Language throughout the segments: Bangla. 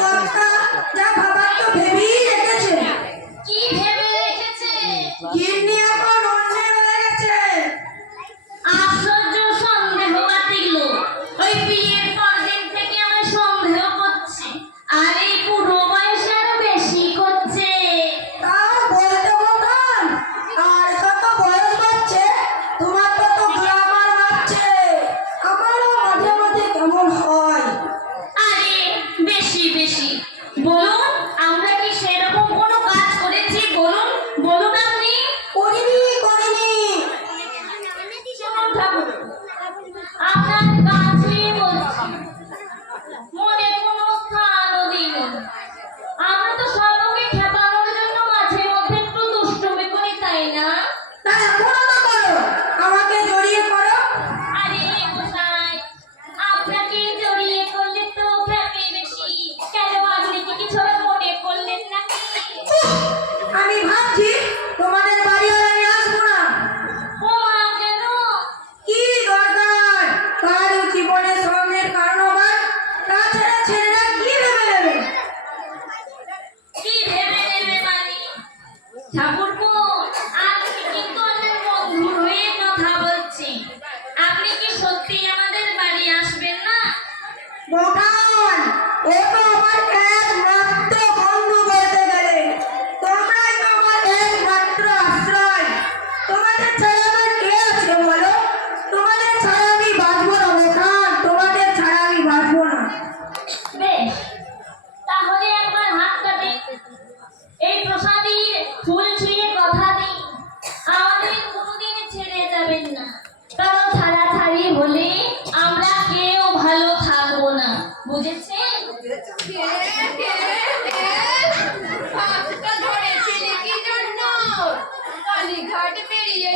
কথা যা ভাবার তো ভেবেই রেখেছেন কি ভালো থাকবো না বুঝেছেন ধরেছিলে কি জন্য কালীঘাট পেরিয়ে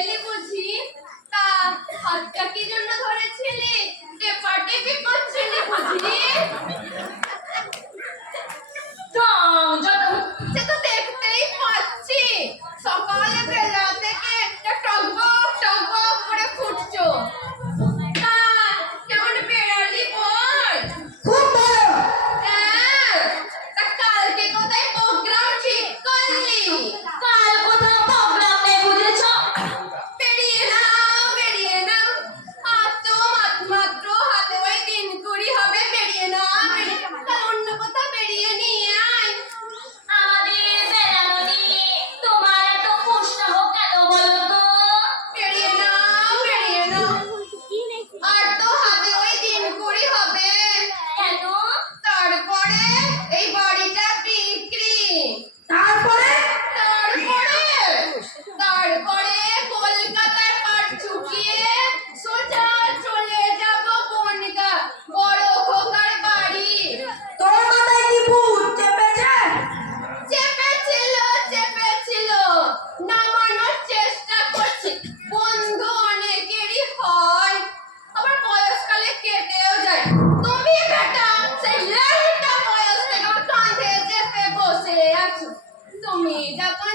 你叫关。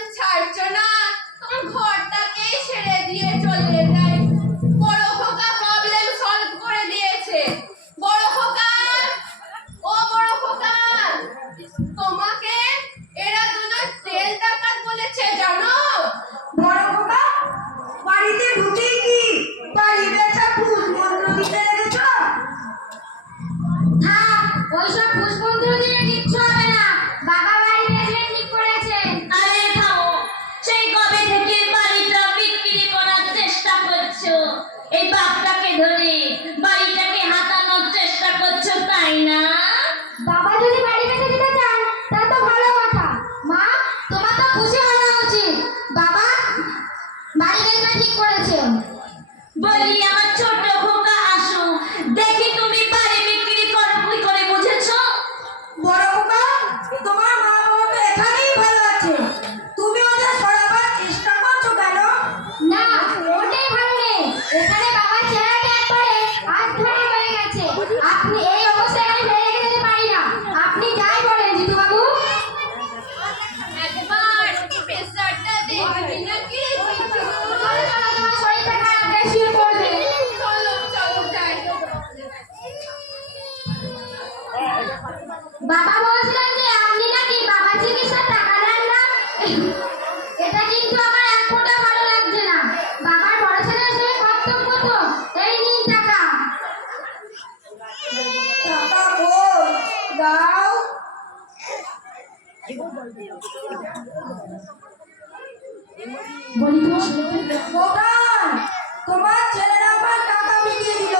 তোমার ছেলেরা টাকা মিটিয়ে দিল।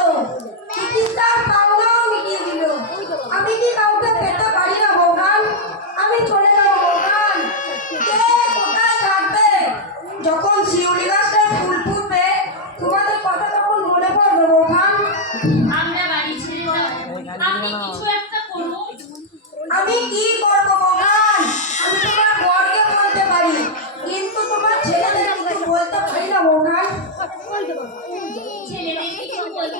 চিকিৎসার পাওনাও মিটিয়ে দিল আমি কি কাউকে পেতে পারি না বোকান আমি চলে যাব থাকবে? যখন শিউলি গাছটায় ফুল ফুটবে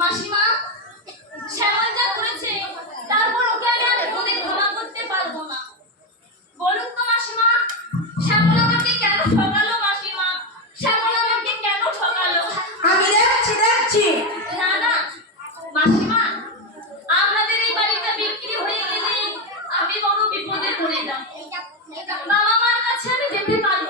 মাসিমা শ্যামল যা করেছে তারপর ওকে আমি আর কোনোদিন ক্ষমা করতে পারব না। বলুন তো মাসিমা শ্যামল আমাকে কেন ঠকালো মাসিমা? শ্যামল আমাকে কেন ঠকালো? আমি দেখছি দেখছি। না না মাসিমা আপনাদের এই বাড়িটা বিক্রি হয়ে গেলে আমি বড় বিপদে পড়ে যাব। বাবা মার কাছে আমি যেতে পারব